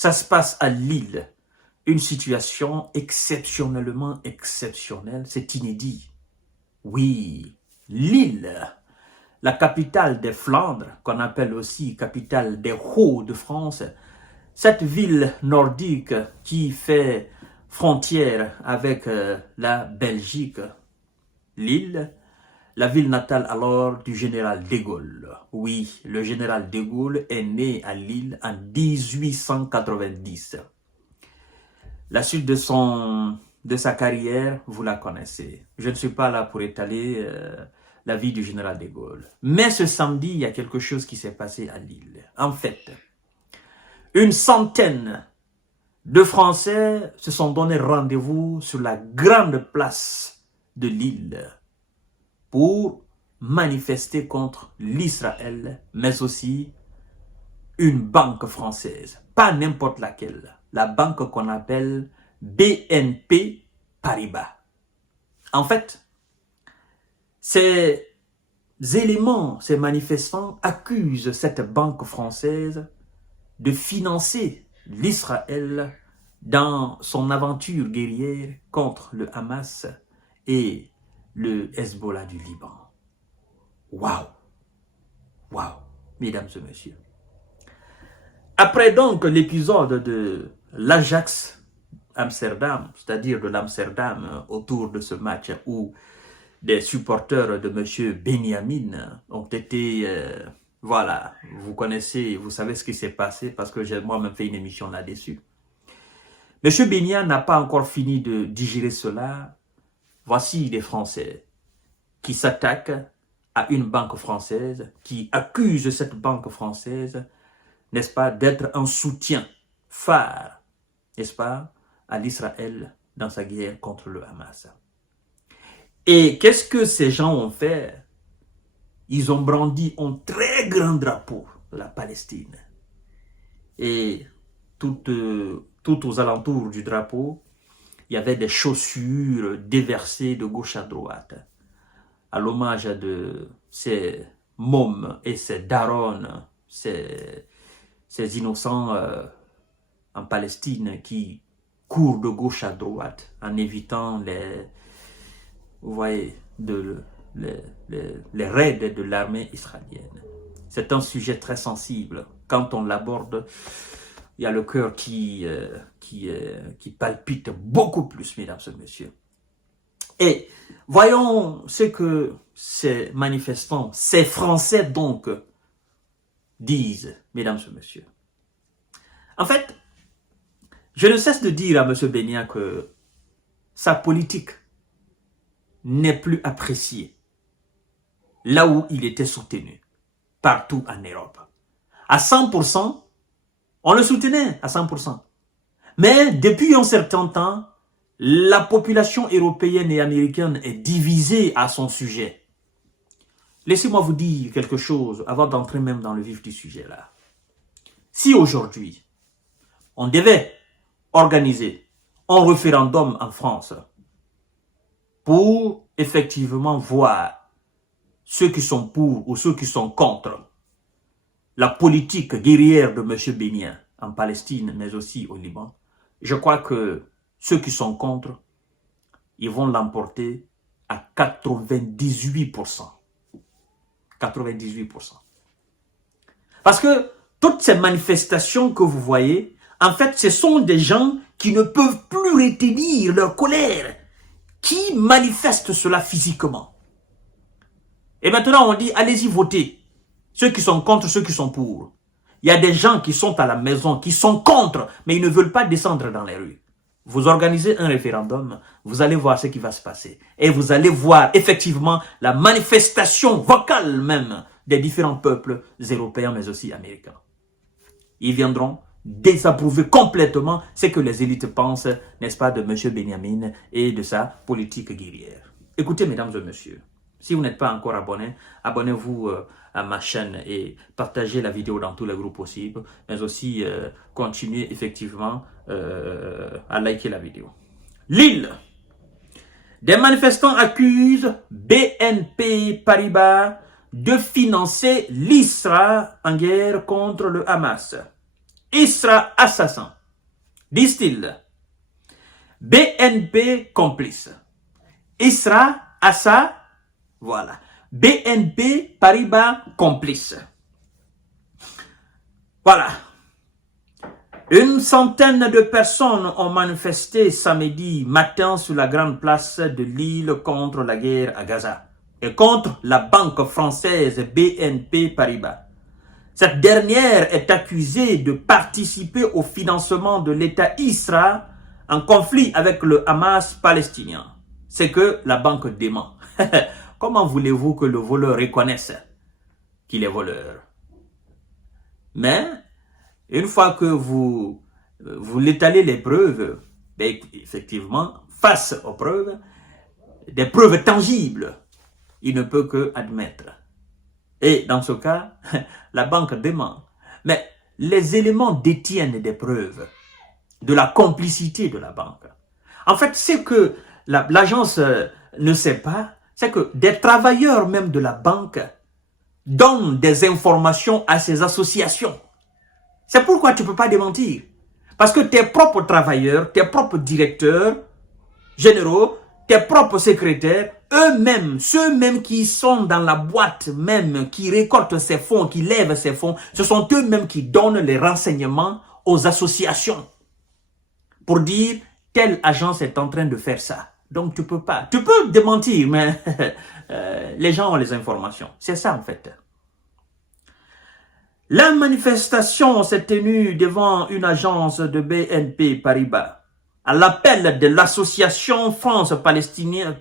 Ça se passe à Lille. Une situation exceptionnellement exceptionnelle. C'est inédit. Oui, Lille, la capitale des Flandres, qu'on appelle aussi capitale des Hauts-de-France. Cette ville nordique qui fait frontière avec la Belgique. Lille, la ville natale alors du général de Gaulle. Oui, le général de Gaulle est né à Lille en 1890. La suite de sa carrière, vous la connaissez. Je ne suis pas là pour étaler la vie du général de Gaulle. Mais ce samedi, il y a quelque chose qui s'est passé à Lille. En fait, une centaine de Français se sont donné rendez-vous sur la grande place de Lille pour manifester contre l'Israël, mais aussi une banque française, pas n'importe laquelle, la banque qu'on appelle BNP Paribas. En fait, ces éléments, ces manifestants accusent cette banque française de financer l'Israël dans son aventure guerrière contre le Hamas et le Hezbollah du Liban. Waouh! Waouh! Mesdames et messieurs. Après donc l'épisode de l'Ajax Amsterdam, c'est-à-dire de l'Amsterdam autour de ce match où des supporters de M. Benyamin ont été, voilà, vous connaissez, vous savez ce qui s'est passé parce que j'ai moi-même fait une émission là-dessus. M. Benyamin n'a pas encore fini de digérer cela. Voici des Français qui s'attaquent à une banque française, qui accusent cette banque française, n'est-ce pas, d'être un soutien phare, n'est-ce pas, à l'Israël dans sa guerre contre le Hamas. Et qu'est-ce que ces gens ont fait? Ils ont brandi un très grand drapeau de la Palestine. Et tout aux alentours du drapeau, il y avait des chaussures déversées de gauche à droite, à l'hommage de ces mômes et ces darons, ces innocents en Palestine qui courent de gauche à droite en évitant vous voyez, les raids de l'armée israélienne. C'est un sujet très sensible. Quand on l'aborde, il y a le cœur qui palpite beaucoup plus, mesdames et messieurs. Et voyons ce que ces manifestants, ces Français donc, disent, mesdames et messieurs. En fait, je ne cesse de dire à M. Benyamin que sa politique n'est plus appréciée là où il était soutenu, partout en Europe. À 100%, on le soutenait à 100%. Mais depuis un certain temps, la population européenne et américaine est divisée à son sujet. Laissez-moi vous dire quelque chose avant d'entrer même dans le vif du sujet là. Si aujourd'hui, on devait organiser un référendum en France pour effectivement voir ceux qui sont pour ou ceux qui sont contre la politique guerrière de M. Benyamin en Palestine, mais aussi au Liban, je crois que ceux qui sont contre, ils vont l'emporter à 98%. 98%. Parce que toutes ces manifestations que vous voyez, en fait, ce sont des gens qui ne peuvent plus retenir leur colère, qui manifestent cela physiquement. Et maintenant, on dit, allez-y voter. Ceux qui sont contre, ceux qui sont pour. Il y a des gens qui sont à la maison, qui sont contre, mais ils ne veulent pas descendre dans les rues. Vous organisez un référendum, vous allez voir ce qui va se passer. Et vous allez voir effectivement la manifestation vocale même des différents peuples européens, mais aussi américains. Ils viendront désapprouver complètement ce que les élites pensent, n'est-ce pas, de M. Benyamin et de sa politique guerrière. Écoutez, mesdames et messieurs, si vous n'êtes pas encore abonné, abonnez-vous à ma chaîne et partagez la vidéo dans tous les groupes possibles, mais aussi continuez effectivement à liker la vidéo. Lille. Des manifestants accusent BNP Paribas de financer l'Israël en guerre contre le Hamas. ISRA assassin. Disent-ils. BNP complice. ISRA assassin. Voilà. BNP Paribas complice. Voilà. Une centaine de personnes ont manifesté samedi matin sur la grande place de Lille contre la guerre à Gaza et contre la banque française BNP Paribas. Cette dernière est accusée de participer au financement de l'État Israël en conflit avec le Hamas palestinien. C'est que la banque dément. Comment voulez-vous que le voleur reconnaisse qu'il est voleur? Mais une fois que vous l'étalez les preuves, ben, effectivement, face aux preuves, des preuves tangibles, il ne peut que admettre. Et dans ce cas, la banque dément. Mais les éléments détiennent des preuves de la complicité de la banque. En fait, ce que l'agence ne sait pas, c'est que des travailleurs même de la banque donnent des informations à ces associations. C'est pourquoi tu ne peux pas démentir. Parce que tes propres travailleurs, tes propres directeurs généraux, tes propres secrétaires, eux-mêmes, ceux-mêmes qui sont dans la boîte même, qui récoltent ces fonds, qui lèvent ces fonds, ce sont eux-mêmes qui donnent les renseignements aux associations pour dire telle agence est en train de faire ça. Donc tu peux pas. Tu peux démentir, mais les gens ont les informations. C'est ça en fait. La manifestation s'est tenue devant une agence de BNP Paribas à l'appel de l'association France-Palestine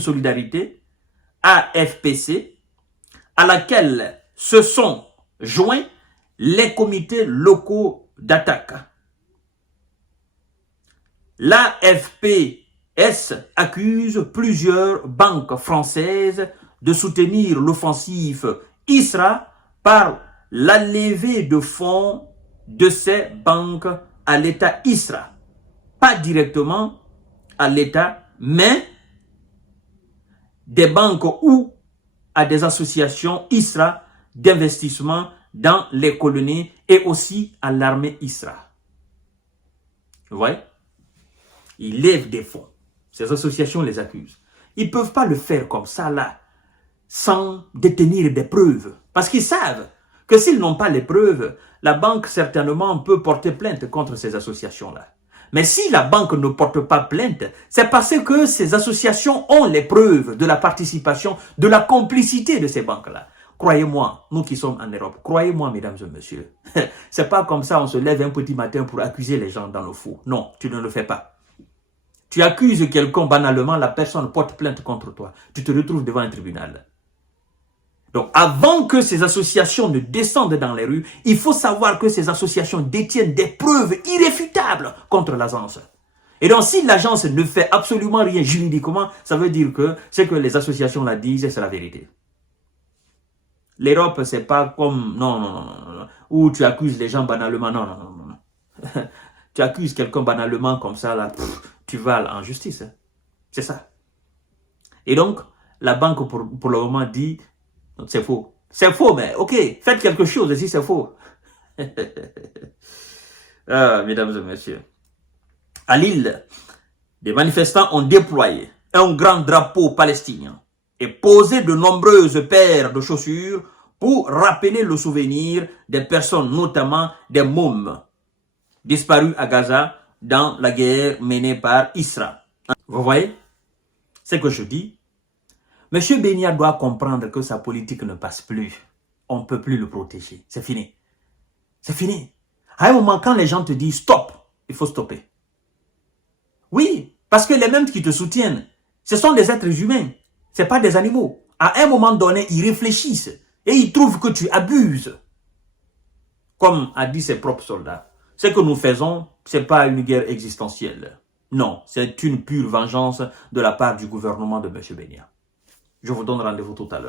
Solidarité, AFPC, à laquelle se sont joints les comités locaux d'attaque. L'AFPS accuse plusieurs banques françaises de soutenir l'offensive ISRA par la levée de fonds de ces banques à l'État Israël. Pas directement à l'État, mais des banques ou à des associations Israël d'investissement dans les colonies et aussi à l'armée Israël. Vous voyez? Ils lèvent des fonds. Ces associations les accusent. Ils ne peuvent pas le faire comme ça là, sans détenir des preuves. Parce qu'ils savent que s'ils n'ont pas les preuves, la banque certainement peut porter plainte contre ces associations-là. Mais si la banque ne porte pas plainte, c'est parce que ces associations ont les preuves de la participation, de la complicité de ces banques-là. Croyez-moi, nous qui sommes en Europe, croyez-moi mesdames et messieurs, c'est pas comme ça on se lève un petit matin pour accuser les gens dans le fou. Non, tu ne le fais pas. Tu accuses quelqu'un banalement, la personne porte plainte contre toi. Tu te retrouves devant un tribunal. Donc, avant que ces associations ne descendent dans les rues, il faut savoir que ces associations détiennent des preuves irréfutables contre l'agence. Et donc, si l'agence ne fait absolument rien juridiquement, ça veut dire que ce que les associations la disent, c'est la vérité. L'Europe, c'est pas comme... Non. Où tu accuses les gens banalement. Non. Tu accuses quelqu'un banalement comme ça, là, tu vas en justice. C'est ça. Et donc, la banque, pour le moment, dit... C'est faux. C'est faux, mais ok, faites quelque chose si c'est faux. Mesdames et messieurs, à Lille, des manifestants ont déployé un grand drapeau palestinien et posé de nombreuses paires de chaussures pour rappeler le souvenir des personnes, notamment des mômes, disparus à Gaza dans la guerre menée par Israël. Vous voyez ce que je dis? Monsieur Bénia doit comprendre que sa politique ne passe plus. On ne peut plus le protéger. C'est fini. C'est fini. À un moment, quand les gens te disent stop, il faut stopper. Oui, parce que les mêmes qui te soutiennent, ce sont des êtres humains. Ce n'est pas des animaux. À un moment donné, ils réfléchissent et ils trouvent que tu abuses. Comme a dit ses propres soldats. Ce que nous faisons, ce n'est pas une guerre existentielle. Non, c'est une pure vengeance de la part du gouvernement de M. Bénia. Je vous donne rendez-vous tout à l'heure.